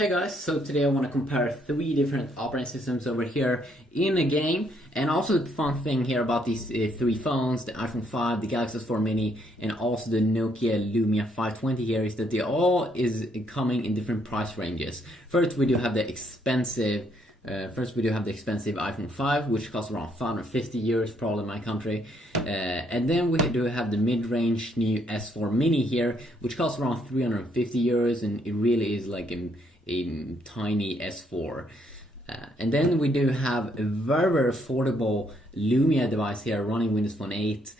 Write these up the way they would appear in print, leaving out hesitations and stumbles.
Hey guys, so today I want to compare three different operating systems over here in a game, and also the fun thing here about these three phones, the iPhone 5, the Galaxy S4 Mini, and also the Nokia Lumia 520 here, is that they all is coming in different price ranges. First we do have the expensive iPhone 5, which costs around 550 euros, probably in my country. And then we do have the mid-range new S4 Mini here, which costs around 350 euros, and it really is like a tiny S4. And then we do have a very affordable Lumia device here running Windows Phone 8,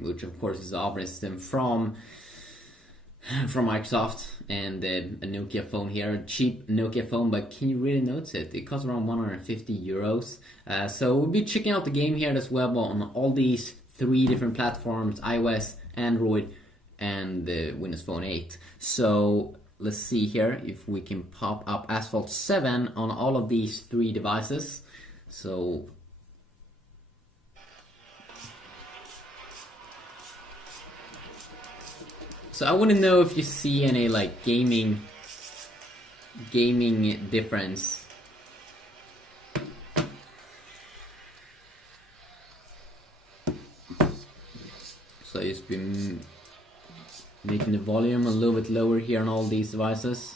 which of course is the operating system from Microsoft, and a Nokia phone here, a cheap Nokia phone, but can you really notice it? It costs around 150 euros. So we'll be checking out the game here as well on all these three different platforms: iOS, Android, and Windows Phone 8. So let's see here if we can pop up Asphalt 7 on all of these three devices. So I wouldn't know if you see any like gaming difference. So I just been making the volume a little bit lower here on all these devices.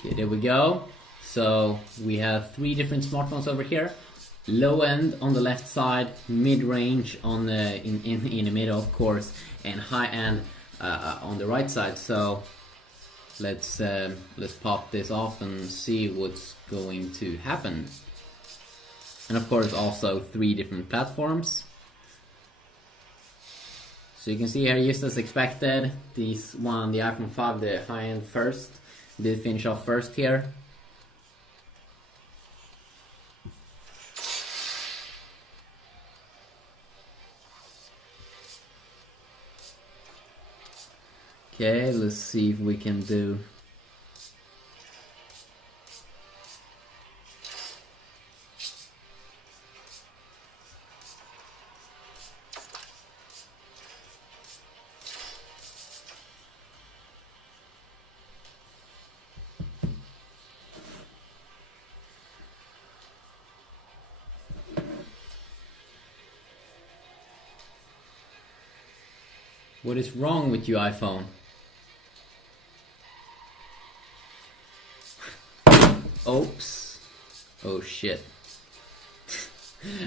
Okay, there we go. So we have three different smartphones over here. Low end on the left side, mid range on the in the middle, of course, and high end on the right side. So let's pop this off and see what's going to happen. And of course, also three different platforms. So you can see here, just as expected, the iPhone 5, the high end first, did finish off first here. Okay, let's see if we can do. What is wrong with you, iPhone? Oops. Oh shit.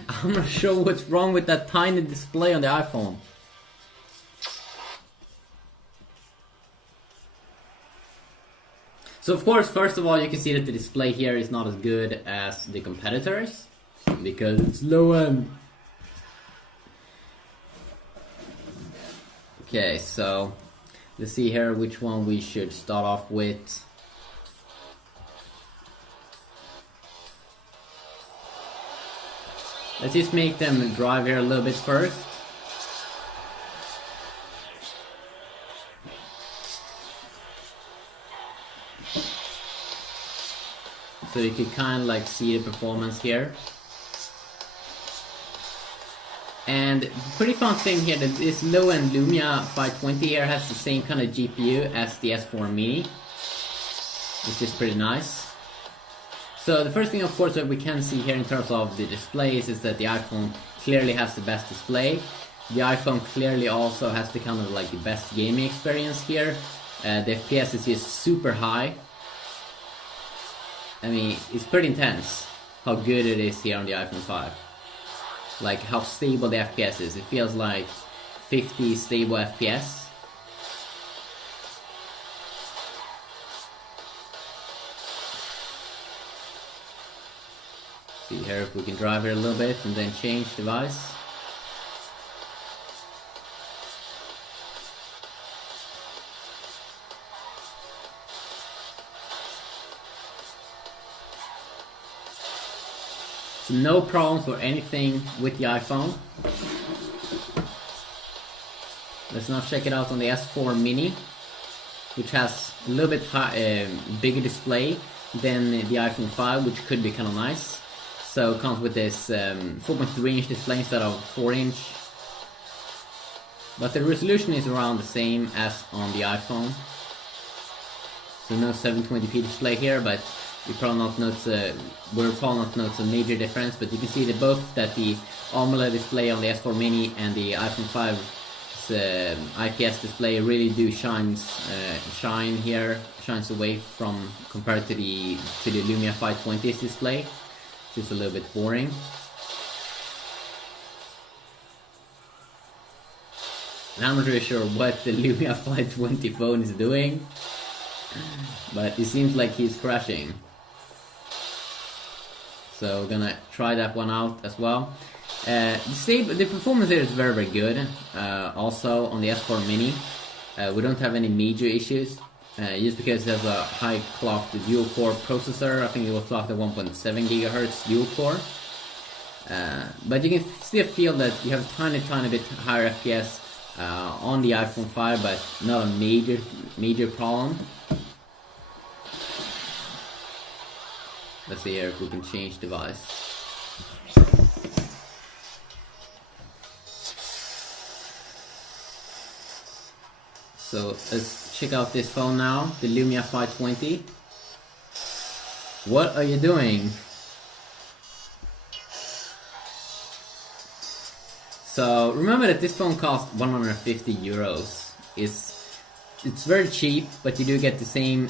I'm not sure what's wrong with that tiny display on the iPhone. So of course, first of all, you can see that the display here is not as good as the competitors, because it's low end. Okay, so let's see here which one we should start off with. Let's just make them drive here a little bit first. So you can kind of like see the performance here. And pretty fun thing here, that this low-end Lumia 520 here has the same kind of GPU as the S4 Mini, which is pretty nice. So the first thing, of course, that we can see here in terms of the displays is that the iPhone clearly has the best display. The iPhone clearly also has the kind of like the best gaming experience here. The FPS is just super high. I mean, it's pretty intense how good it is here on the iPhone 5. Like how stable the FPS is. It feels like 50 stable FPS. See here if we can drive it a little bit and then change device. So no problems or anything with the iPhone. Let's now check it out on the S4 Mini, which has a little bit bigger display than the iPhone 5, which could be kind of nice. So it comes with this 4.3-inch display instead of 4-inch. But the resolution is around the same as on the iPhone. So no 720p display here, but you probably not notice a major difference. But you can see that both that the AMOLED display on the S4 Mini and the iPhone 5 IPS display really do shines away from compared to the Lumia 520's display, which is a little bit boring. And I'm not really sure what the Lumia 520 phone is doing, but it seems like he's crashing. So we're gonna try that one out as well. The performance here is very, very good. Also on the S4 Mini, we don't have any major issues. Just because it has a high clocked dual core processor. I think it was clocked at 1.7 GHz dual core. But you can still feel that you have a tiny bit higher FPS on the iPhone 5, but not a major problem. Let's see here if we can change device. So let's check out this phone now, the Lumia 520. What are you doing? So remember that this phone costs 150 euros. It's very cheap, but you do get the same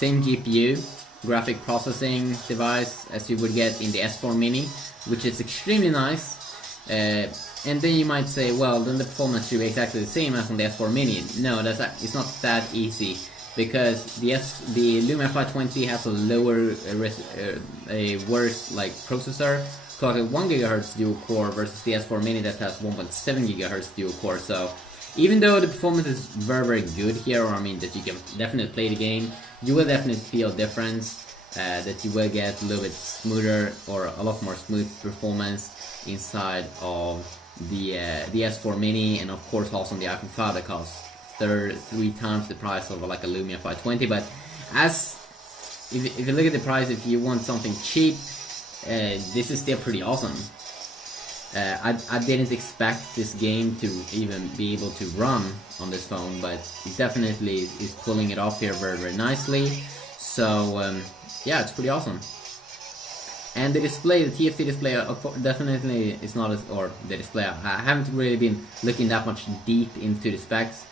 GPU, graphic processing device as you would get in the S4 Mini, which is extremely nice. And then you might say, well, then the performance should be exactly the same as on the S4 Mini. No, it's not that easy, because the Lumia 520 has a worse processor, called a 1 GHz dual core, versus the S4 Mini that has 1.7 GHz dual core. So even though the performance is very, very good here, or I mean that you can definitely play the game, you will definitely feel a difference. That you will get a little bit smoother, or a lot more smooth performance inside of the S4 Mini, and of course also on the iPhone 5 that costs 3 times the price of like a Lumia 520. But if you look at the price, if you want something cheap, this is still pretty awesome. I didn't expect this game to even be able to run on this phone, but it definitely is pulling it off here very, very nicely. So yeah, it's pretty awesome. And the display, the TFT display, definitely is not or the display, I haven't really been looking that much deep into the specs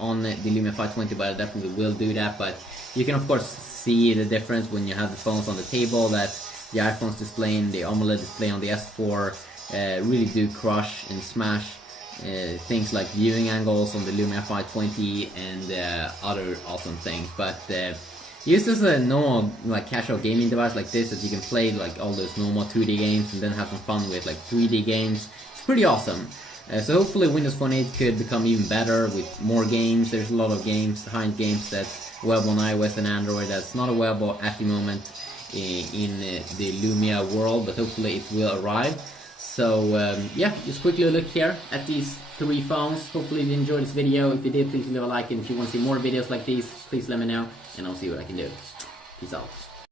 on the Lumia 520, but I definitely will do that. But you can of course see the difference when you have the phones on the table, that the iPhone's display and the AMOLED display on the S4 really do crush and smash things like viewing angles on the Lumia 520 and other awesome things. But used as a normal casual gaming device like this, that you can play like all those normal 2D games and then have some fun with like 3D games, it's pretty awesome. So hopefully Windows Phone 8 could become even better with more games. There's a lot of games, high-end games that's available on iOS and Android that's not available at the moment in the Lumia world, but hopefully it will arrive. So yeah, just quickly look here at these 3 phones. Hopefully you enjoyed this video. If you did, please leave a like, and if you want to see more videos like these, please let me know, and I'll see what I can do. Peace out.